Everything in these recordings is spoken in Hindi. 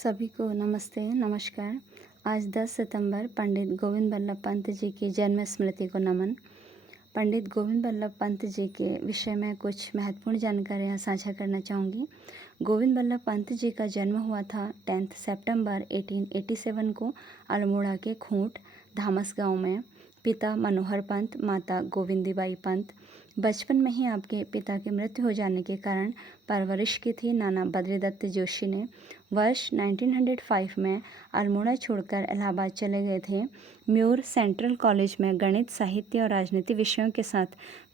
सभी को नमस्ते नमस्कार। आज 10 सितंबर पंडित गोविंद बल्लभ पंत जी की जन्म स्मृति को नमन। पंडित गोविंद बल्लभ पंत जी के विषय में कुछ महत्वपूर्ण जानकारियाँ साझा करना चाहूँगी। गोविंद बल्लभ पंत जी का जन्म हुआ था 10 सितंबर 1887 को अल्मोड़ा के खूंट धामस गांव में। पिता मनोहर पंत, माता गोविंदीबाई पंत। बचपन में ही आपके पिता की मृत्यु हो जाने के कारण परवरिश की थी नाना बद्रीदत्त जोशी ने। वर्ष 1905 में अल्मोड़ा छोड़कर इलाहाबाद चले गए थे। म्यूर सेंट्रल कॉलेज में गणित, साहित्य और राजनीति विषयों के साथ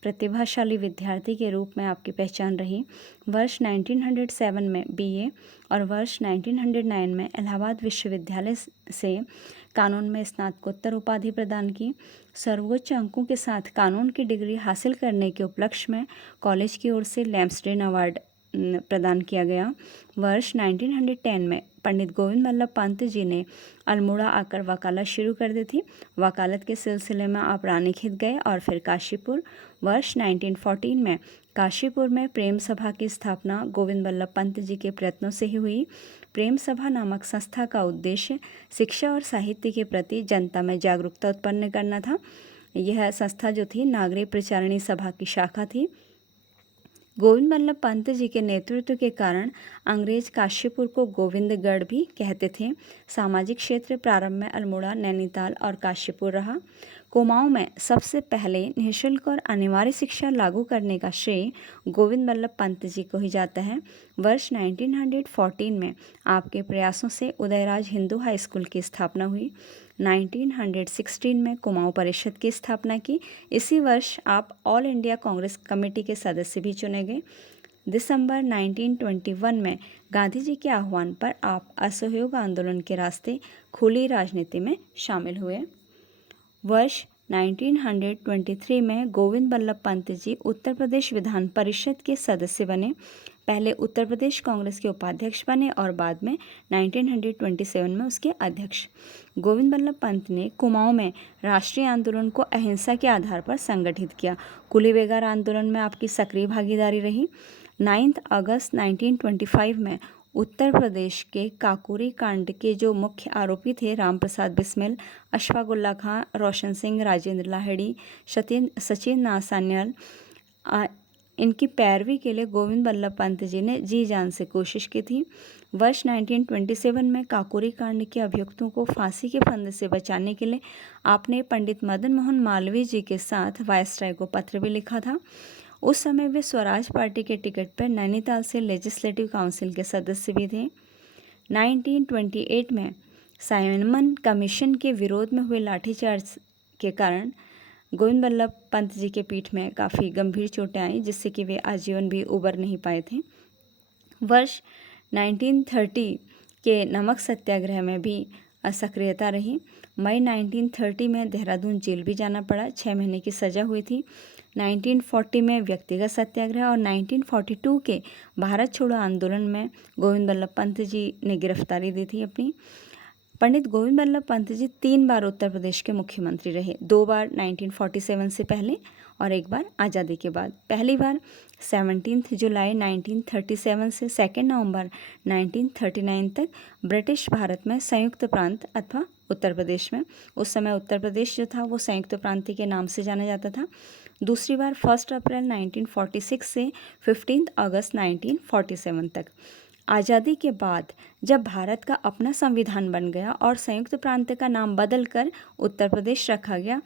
प्रतिभाशाली विद्यार्थी के रूप में आपकी पहचान रही। वर्ष 1907 में बीए और वर्ष 1909 में इलाहाबाद विश्वविद्यालय से कानून में स्नातकोत्तर उपाधि प्रदान की। सर्वोच्च अंकों के साथ कानून की डिग्री हासिल करने के उपलक्ष्य में कॉलेज की ओर से लैम्सडेन अवार्ड प्रदान किया गया। वर्ष 1910 में पंडित गोविंद बल्लभ पंत जी ने अल्मोड़ा आकर वकालत शुरू कर दी थी। वकालत के सिलसिले में आप रानीखेत गए और फिर काशीपुर। वर्ष 1914 में काशीपुर में प्रेम सभा की स्थापना गोविंद बल्लभ पंत जी के प्रयत्नों से ही हुई। प्रेम सभा नामक संस्था का उद्देश्य शिक्षा और साहित्य के प्रति जनता में जागरूकता उत्पन्न करना था। यह संस्था जो थी नागरिक प्रचारणी सभा की शाखा थी। गोविंद बल्लभ पंत जी के नेतृत्व के कारण अंग्रेज काशीपुर को गोविंदगढ़ भी कहते थे। सामाजिक क्षेत्र प्रारंभ में अल्मोड़ा, नैनीताल और काशीपुर रहा। कुमाऊं में सबसे पहले निःशुल्क और अनिवार्य शिक्षा लागू करने का श्रेय गोविंद बल्लभ पंत जी को ही जाता है। वर्ष 1914 में आपके प्रयासों से उदयराज हिंदू हाई स्कूल की स्थापना हुई। 1916 में कुमाऊं परिषद की स्थापना की। इसी वर्ष आप ऑल इंडिया कांग्रेस कमेटी के सदस्य भी चुने गए। दिसंबर 1921 में गांधी जी के आह्वान पर आप असहयोग आंदोलन के रास्ते खुली राजनीति में शामिल हुए। वर्ष 1923 में गोविंद बल्लभ पंत जी उत्तर प्रदेश विधान परिषद के सदस्य बने। पहले उत्तर प्रदेश कांग्रेस के उपाध्यक्ष बने और बाद में 1927 में उसके अध्यक्ष। गोविंद बल्लभ पंत ने कुमाऊं में राष्ट्रीय आंदोलन को अहिंसा के आधार पर संगठित किया। कुली बेगार आंदोलन में आपकी सक्रिय भागीदारी रही। 9 अगस्त 1925 में उत्तर प्रदेश के काकोरी कांड के जो मुख्य आरोपी थे रामप्रसाद बिस्मिल, अशफाक उल्ला खां, रोशन सिंह, राजेंद्र लाहिड़ी, सचिन नाथ सान्याल, इनकी पैरवी के लिए गोविंद बल्लभ पंत जी ने जी जान से कोशिश की थी। वर्ष 1927 में काकोरी कांड के अभियुक्तों को फांसी के फंदे से बचाने के लिए आपने पंडित मदन मोहन मालवीय जी के साथ वायसराय को पत्र भी लिखा था। उस समय वे स्वराज पार्टी के टिकट पर नैनीताल से लेजिस्लेटिव काउंसिल के सदस्य भी थे। 1928 में साइमन कमीशन के विरोध में हुए लाठीचार्ज के कारण गोविंद बल्लभ पंत जी के पीठ में काफ़ी गंभीर चोटें आई, जिससे कि वे आजीवन भी उबर नहीं पाए थे। वर्ष 1930 के नमक सत्याग्रह में भी असक्रियता रही। मई 1930 में देहरादून जेल भी जाना पड़ा। 6 महीने की सज़ा हुई थी। 1940 में व्यक्तिगत सत्याग्रह और 1942 के भारत छोड़ो आंदोलन में गोविंद बल्लभ पंत जी ने गिरफ्तारी दी थी अपनी। पंडित गोविंद बल्लभ पंत जी 3 बार उत्तर प्रदेश के मुख्यमंत्री रहे। 2 बार 1947 से पहले और 1 बार आज़ादी के बाद। पहली बार 17 जुलाई 1937 से 2 नवंबर 1939 तक ब्रिटिश भारत में संयुक्त प्रांत अथवा उत्तर प्रदेश में, उस समय उत्तर प्रदेश जो था वो संयुक्त प्रांत के नाम से जाना जाता था। दूसरी बार 1 अप्रैल 1946 से 15 अगस्त 1947 तक। आज़ादी के बाद जब भारत का अपना संविधान बन गया और संयुक्त प्रांत का नाम बदलकर उत्तर प्रदेश रखा गया,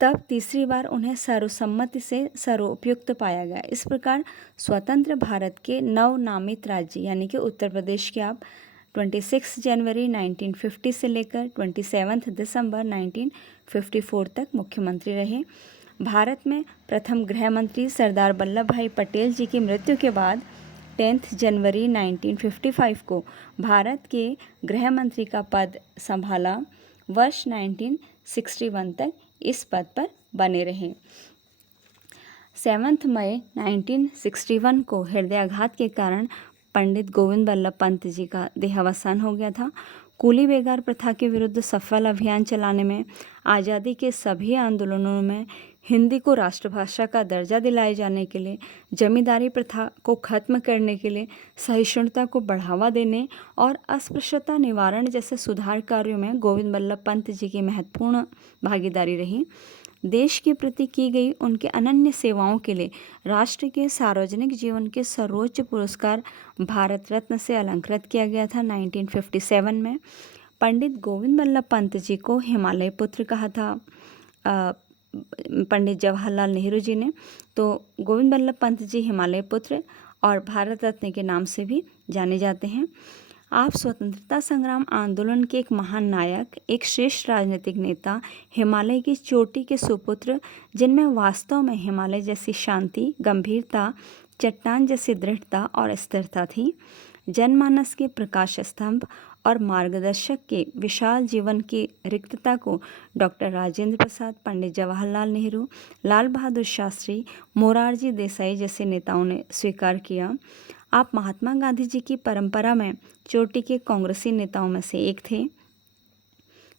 तब तीसरी बार उन्हें सर्वसम्मति से सर्वोपयुक्त पाया गया। इस प्रकार स्वतंत्र भारत के नवनामित राज्य यानी कि उत्तर प्रदेश के आप 26 जनवरी 1950 से लेकर 27 दिसंबर 1954 तक मुख्यमंत्री रहे। भारत में प्रथम गृह मंत्री सरदार वल्लभ भाई पटेल जी की मृत्यु के बाद 10 जनवरी 1955 को भारत के गृह मंत्री का पद संभाला। वर्ष 1961 तक इस पद पर बने रहे। 7 मई 1961 को हृदयाघात के कारण पंडित गोविंद बल्लभ पंत जी का देहावसान हो गया था। कुली बेगार प्रथा के विरुद्ध सफल अभियान चलाने में, आज़ादी के सभी आंदोलनों में हिंदी को राष्ट्रभाषा का दर्जा दिलाए जाने के लिए, जमींदारी प्रथा को खत्म करने के लिए, सहिष्णुता को बढ़ावा देने और अस्पृश्यता निवारण जैसे सुधार कार्यों में गोविंद बल्लभ पंत जी की महत्वपूर्ण भागीदारी रही। देश के प्रति की गई उनके अनन्य सेवाओं के लिए राष्ट्र के सार्वजनिक जीवन के सर्वोच्च पुरस्कार भारत रत्न से अलंकृत किया गया था 1957 में। पंडित गोविंद बल्लभ पंत जी को हिमालय पुत्र कहा था पंडित जवाहरलाल नेहरू जी ने। तो गोविंद बल्लभ पंत जी हिमालय पुत्र और भारत रत्न के नाम से भी जाने जाते हैं। आप स्वतंत्रता संग्राम आंदोलन के एक महान नायक, एक श्रेष्ठ राजनीतिक नेता, हिमालय की चोटी के सुपुत्र, जिनमें वास्तव में हिमालय जैसी शांति, गंभीरता, चट्टान जैसी दृढ़ता और स्थिरता थी। जनमानस के प्रकाश स्तंभ और मार्गदर्शक के विशाल जीवन की रिक्तता को डॉक्टर राजेंद्र प्रसाद, पंडित जवाहरलाल नेहरू, लाल बहादुर शास्त्री, मोरारजी देसाई जैसे नेताओं ने स्वीकार किया। आप महात्मा गांधी जी की परंपरा में चोटी के कांग्रेसी नेताओं में से एक थे।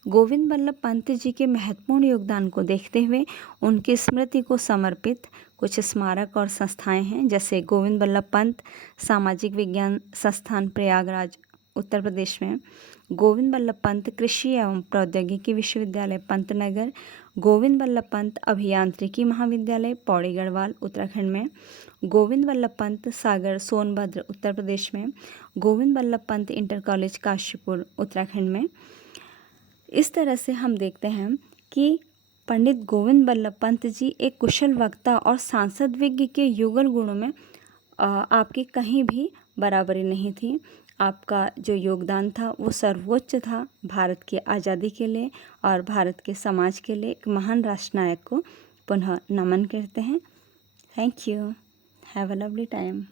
गोविंद बल्लभ पंत जी के महत्वपूर्ण योगदान को देखते हुए उनकी स्मृति को समर्पित कुछ स्मारक और संस्थाएं हैं, जैसे गोविंद बल्लभ पंत सामाजिक विज्ञान संस्थान प्रयागराज उत्तर प्रदेश में, गोविंद बल्लभ पंत कृषि एवं प्रौद्योगिकी विश्वविद्यालय पंतनगर, गोविंद बल्लभ पंत अभियांत्रिकी महाविद्यालय पौड़ी गढ़वाल उत्तराखंड में, गोविंद बल्लभ पंत सागर सोनभद्र उत्तर प्रदेश में, गोविंद बल्लभ पंत इंटर कॉलेज काशीपुर उत्तराखंड में। इस तरह से हम देखते हैं कि पंडित गोविंद बल्लभ पंत जी एक कुशल वक्ता और सांसद विज्ञ के युगल गुणों में आपकी कहीं भी बराबरी नहीं थी। आपका जो योगदान था वो सर्वोच्च था भारत की आज़ादी के लिए और भारत के समाज के लिए। एक महान राष्ट्रनायक को पुनः नमन करते हैं। Thank you. Have a lovely time.